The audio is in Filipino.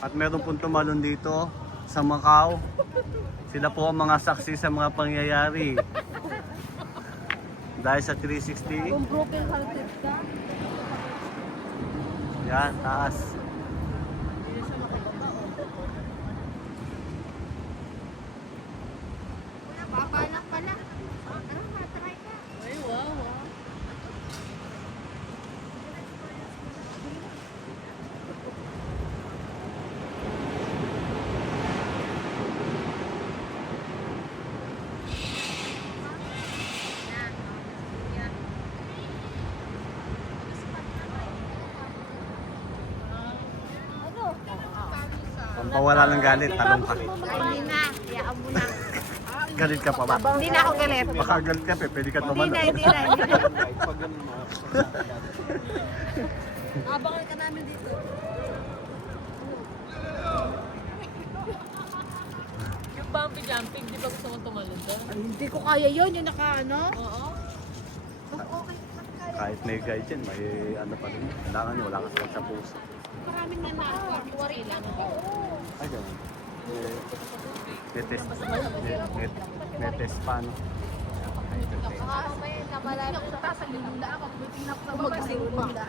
At meron pong tumalon dito sa Macau. Sila po ang mga saksi sa mga pangyayari. Dahil sa 360. Kung broken hearted ka, Yan, taas. hindi siya makababa. Papanak pala. Ano, matry ka. Ay, wow. Ano? Pampawala ng galit, talong ka. Ay, hindi na. Hayaan mo na. Galit ka pa ba? Hindi na ako galit. Baka galit ka, pwede ka Hindi tumalon. na, hindi na. Hindi na. Abangan ka namin dito. Yung bumpy jumping, di ba gusto mong tumalon doon? Ay, hindi ko kaya yun. Yung naka ano. Oo. Okay. Kahit may guide yan, may ano pa rin. Kailangan nyo, wala ka sakit sa puso. Maraming na nakuwari lang. Ay, ganun. May test. May test pa, no? Baka may nabalala. Hindi ako tasa, linunda ako. Buti na ako sa mga